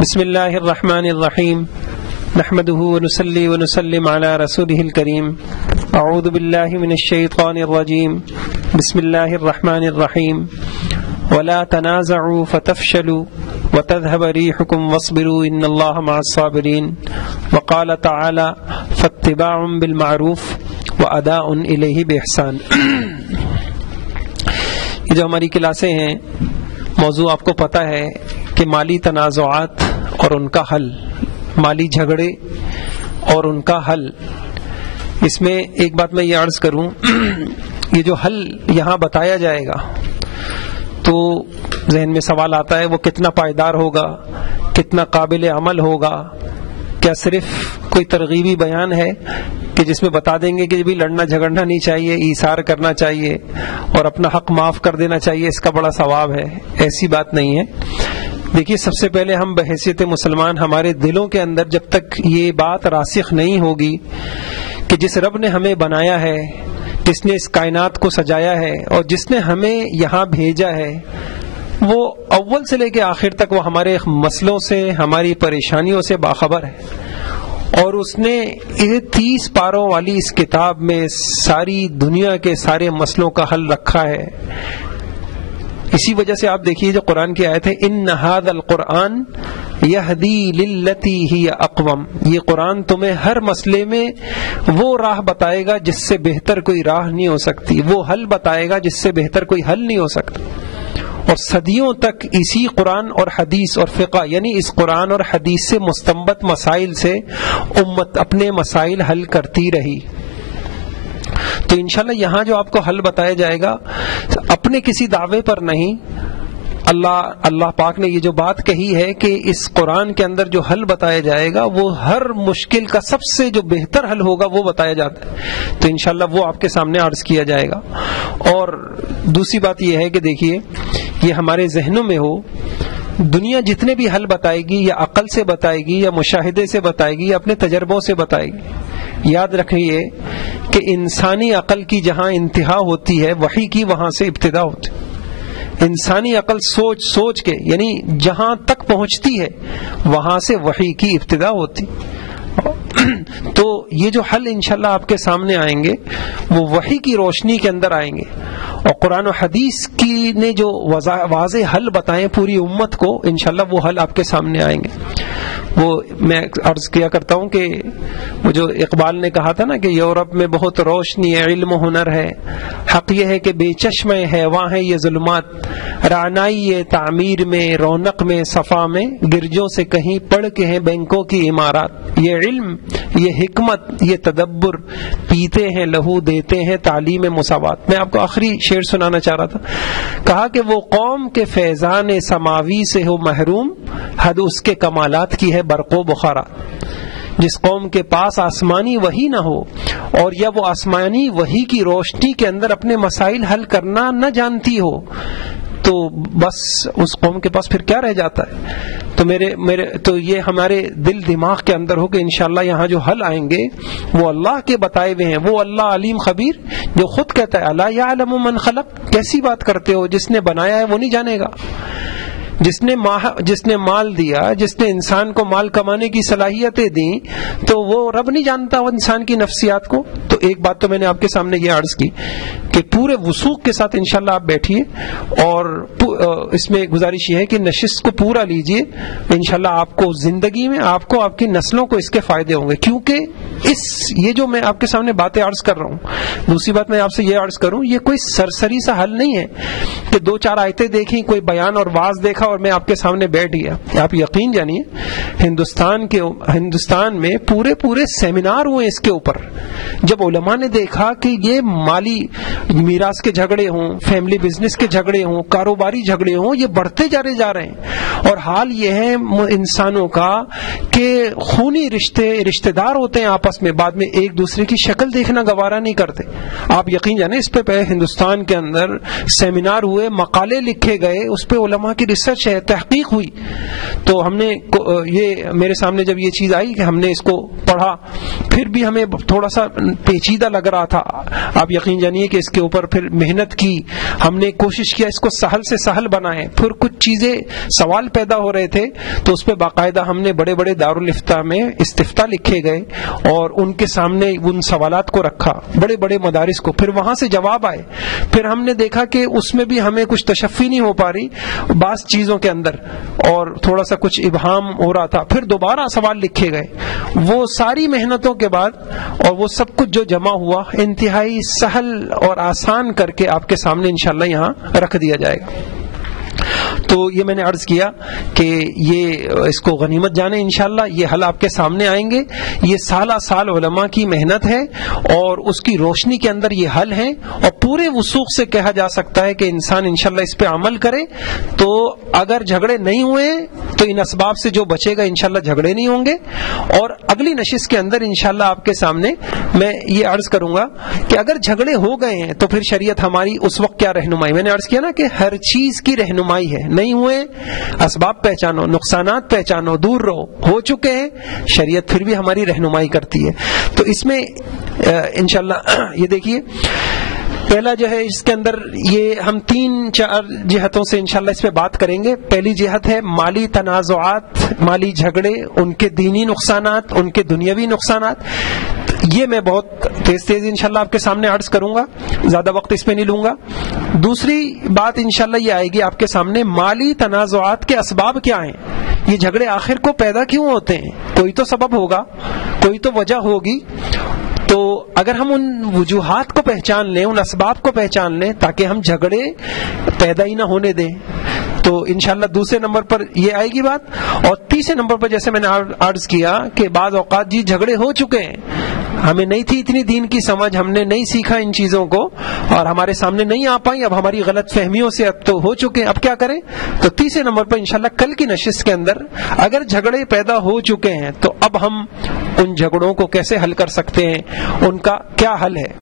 بسم اللہ الرحمن الرحیم نحمده ونصلي ونسلم على رسوله الكريم اعوذ باللہ من الشیطان الرجیم بسم اللہ الرحمن الرحیم ولا تنازعوا فتفشلوا وتذهب ريحكم واصبروا ان اللہ مع الصابرین وقال تعالی فاتباع بالمعروف واداء الیہ باحسان۔ یہ جو ہماری کلاسیں ہیں، موضوع آپ کو پتہ ہے کہ مالی تنازعات اور ان کا حل، مالی جھگڑے اور ان کا حل۔ اس میں ایک بات میں یہ عرض کروں، یہ جو حل یہاں بتایا جائے گا تو ذہن میں سوال آتا ہے وہ کتنا پائیدار ہوگا، کتنا قابل عمل ہوگا؟ کیا صرف کوئی ترغیبی بیان ہے کہ جس میں بتا دیں گے کہ بھی لڑنا جھگڑنا نہیں چاہیے، ایثار کرنا چاہیے اور اپنا حق معاف کر دینا چاہیے، اس کا بڑا ثواب ہے؟ ایسی بات نہیں ہے۔ دیکھیے، سب سے پہلے ہم بحیثیت مسلمان، ہمارے دلوں کے اندر جب تک یہ بات راسخ نہیں ہوگی کہ جس رب نے ہمیں بنایا ہے، جس نے اس کائنات کو سجایا ہے اور جس نے ہمیں یہاں بھیجا ہے، وہ اول سے لے کے آخر تک وہ ہمارے مسئلوں سے، ہماری پریشانیوں سے باخبر ہے، اور اس نے 30 پاروں والی اس کتاب میں ساری دنیا کے سارے مسئلوں کا حل رکھا ہے۔ اسی وجہ سے آپ دیکھیے جو قرآن کی آیت ہے، ان ھذا القرآن یہدی للتی ہی اقوم، یہ قرآن تمہیں ہر مسئلے میں وہ راہ بتائے گا جس سے بہتر کوئی راہ نہیں ہو سکتی، وہ حل بتائے گا جس سے بہتر کوئی حل نہیں ہو سکتا۔ اور صدیوں تک اسی قرآن اور حدیث اور فقہ، یعنی اس قرآن اور حدیث سے مستنبط مسائل سے امت اپنے مسائل حل کرتی رہی۔ تو انشاءاللہ یہاں جو آپ کو حل بتایا جائے گا، اپنے کسی دعوے پر نہیں، اللہ پاک نے یہ جو بات کہی ہے کہ اس قرآن کے اندر جو حل بتایا جائے گا وہ ہر مشکل کا سب سے جو بہتر حل ہوگا وہ بتایا جاتا ہے، تو انشاءاللہ وہ آپ کے سامنے عرض کیا جائے گا۔ اور دوسری بات یہ ہے کہ دیکھیے، یہ ہمارے ذہنوں میں ہو، دنیا جتنے بھی حل بتائے گی یا عقل سے بتائے گی یا مشاہدے سے بتائے گی یا اپنے تجربوں سے بتائے گی، یاد رکھیے کہ انسانی عقل کی جہاں انتہا ہوتی ہے، وحی کی وہاں سے ابتدا ہوتی ہے۔ انسانی عقل سوچ سوچ کے، یعنی جہاں تک پہنچتی ہے وہاں سے وحی کی ابتدا ہوتی۔ تو یہ جو حل انشاءاللہ آپ کے سامنے آئیں گے وہ وحی کی روشنی کے اندر آئیں گے، اور قرآن و حدیث کی نے جو واضح حل بتائیں پوری امت کو، انشاءاللہ وہ حل آپ کے سامنے آئیں گے۔ وہ میں عرض کیا کرتا ہوں کہ وہ جو اقبال نے کہا تھا نا کہ یورپ میں بہت روشنی ہے، علم و ہنر ہے، حق یہ ہے کہ بے چشم حیواں ہے یہ ظلمات، رعنائی تعمیر میں، رونق میں، صفا میں، گرجوں سے کہیں پڑھ کے ہیں بینکوں کی عمارات، یہ علم، یہ حکمت، یہ تدبر، پیتے ہیں لہو دیتے ہیں تعلیم مساوات۔ میں آپ کو آخری شعر سنانا چاہ رہا تھا، کہا کہ وہ قوم کے فیضان سماوی سے ہو محروم، حد اس کے کمالات کی ہے برق و بخارات۔ جس قوم کے پاس آسمانی وحی نہ ہو اور یا وہ آسمانی وحی کی روشنی کے اندر اپنے مسائل حل کرنا نہ جانتی ہو، تو بس اس قوم کے پاس پھر کیا رہ جاتا ہے؟ تو یہ ہمارے دل دماغ کے اندر ہو کہ انشاءاللہ یہاں جو حل آئیں گے وہ اللہ کے بتائے ہوئے ہیں، وہ اللہ علیم خبیر جو خود کہتا ہے الا یعلم من خلق۔ کیسی بات کرتے ہو؟ جس نے بنایا ہے وہ نہیں جانے گا، جس نے مال دیا، جس نے انسان کو مال کمانے کی صلاحیتیں دیں، تو وہ رب نہیں جانتا وہ انسان کی نفسیات کو؟ تو ایک بات تو میں نے آپ کے سامنے یہ عرض کی کہ پورے وثوق کے ساتھ انشاءاللہ آپ بیٹھیے، اور اس میں گزارش یہ ہے کہ نشست کو پورا لیجئے، انشاءاللہ آپ کو زندگی میں، آپ کو، آپ کی نسلوں کو اس کے فائدے ہوں گے، کیونکہ یہ جو میں آپ کے سامنے باتیں عرض کر رہا ہوں۔ دوسری بات میں آپ سے یہ عرض کروں، یہ کوئی سرسری سا حل نہیں ہے کہ 2-4 آیتیں دیکھیں، کوئی بیان اور واعظ دیکھا اور میں آپ کے سامنے بیٹھ گیا۔ آپ یقین جانیے ہندوستان میں پورے سیمینار ہوئے اس کے اوپر، جب علماء نے دیکھا کہ یہ مالی میراث کے جھگڑے ہوں، فیملی بزنس کے جھگڑے ہوں، کاروباری جھگڑے ہوں، یہ بڑھتے جا رہے ہیں، اور حال یہ ہے انسانوں کا کہ خونی رشتے دار ہوتے ہیں آپس آپس میں بعد میں ایک دوسرے کی شکل دیکھنا گوارا نہیں کرتے. آپ یقین جانیں اس پہ ہندوستان کے اندر سیمینار ہوئے, مقالے لکھے گئے, اس پہ علماء کی ریسرچ ہے, تحقیق ہوئی. تو ہم نے یہ میرے سامنے جب یہ چیز آئی کہ ہم نے اس کو پڑھا, پھر بھی ہمیں تھوڑا سا پیچیدہ لگ رہا تھا. آپ یقین جانیے کہ اس کے اوپر پھر محنت کی, ہم نے کوشش کیا اس کو سہل سے سہل بنائیں. پھر کچھ چیزیں سوال پیدا ہو رہے تھے تو اس پہ باقاعدہ ہم نے بڑے بڑے دارالافتاء میں استفتاء لکھے گئے اور ان کے سامنے ان سوالات کو رکھا, بڑے بڑے مدارس کو. پھر وہاں سے جواب آئے. پھر ہم نے دیکھا کہ اس میں بھی ہمیں کچھ تشفی نہیں ہو پا رہی بعض چیزوں کے اندر, اور تھوڑا سا کچھ ابہام ہو رہا تھا. پھر دوبارہ سوال لکھے گئے. وہ ساری محنتوں کے بعد اور وہ سب کچھ جو جمع ہوا انتہائی سہل اور آسان کر کے آپ کے سامنے انشاءاللہ یہاں رکھ دیا جائے گا. تو یہ میں نے عرض کیا کہ یہ اس کو غنیمت جانیں, انشاءاللہ یہ حل آپ کے سامنے آئیں گے. یہ سالہ سال علماء کی محنت ہے اور اس کی روشنی کے اندر یہ حل ہے, اور پورے وثوق سے کہا جا سکتا ہے کہ انسان انشاءاللہ اس پہ عمل کرے تو اگر جھگڑے نہیں ہوئے تو ان اسباب سے جو بچے گا انشاءاللہ جھگڑے نہیں ہوں گے. اور اگلی نشست کے اندر انشاءاللہ آپ کے سامنے میں یہ عرض کروں گا کہ اگر جھگڑے ہو گئے ہیں تو پھر شریعت ہماری اس وقت کیا رہنمائی. میں نے عرض کیا نا کہ ہر چیز کی رہنمائی ہے. نہیں ہوئے اسباب پہچانو, نقصانات پہچانو, دور رہو. ہو چکے ہیں شریعت پھر بھی ہماری رہنمائی کرتی ہے. تو اس میں انشاءاللہ یہ دیکھیے پہلا جو ہے اس کے اندر یہ ہم 3-4 جہتوں سے انشاءاللہ اس پہ بات کریں گے. پہلی جہت ہے مالی تنازعات, مالی جھگڑے, ان کے دینی نقصانات, ان کے دنیاوی نقصانات. یہ میں بہت تیز انشاءاللہ آپ کے سامنے عرض کروں گا, زیادہ وقت اس پہ نہیں لوں گا. دوسری بات انشاءاللہ یہ آئے گی آپ کے سامنے مالی تنازعات کے اسباب کیا ہیں. یہ جھگڑے آخر کو پیدا کیوں ہوتے ہیں؟ کوئی تو سبب ہوگا, کوئی تو وجہ ہوگی. تو اگر ہم ان وجوہات کو پہچان لیں, ان اسباب کو پہچان لیں تاکہ ہم جھگڑے پیدا ہی نہ ہونے دیں, تو انشاءاللہ دوسرے نمبر پر یہ آئے گی بات. اور تیسرے نمبر پر جیسے میں نے عرض کیا کہ بعض اوقات جی جھگڑے ہو چکے ہیں, ہمیں نہیں تھی اتنی دین کی سمجھ, ہم نے نہیں سیکھا ان چیزوں کو اور ہمارے سامنے نہیں آ پائیں, اب ہماری غلط فہمیوں سے اب تو ہو چکے ہیں, اب کیا کریں. تو تیسرے نمبر پر انشاءاللہ کل کی نشست کے اندر اگر جھگڑے پیدا ہو چکے ہیں تو اب ہم ان جھگڑوں کو کیسے حل کر سکتے ہیں, ان کا کیا حل ہے.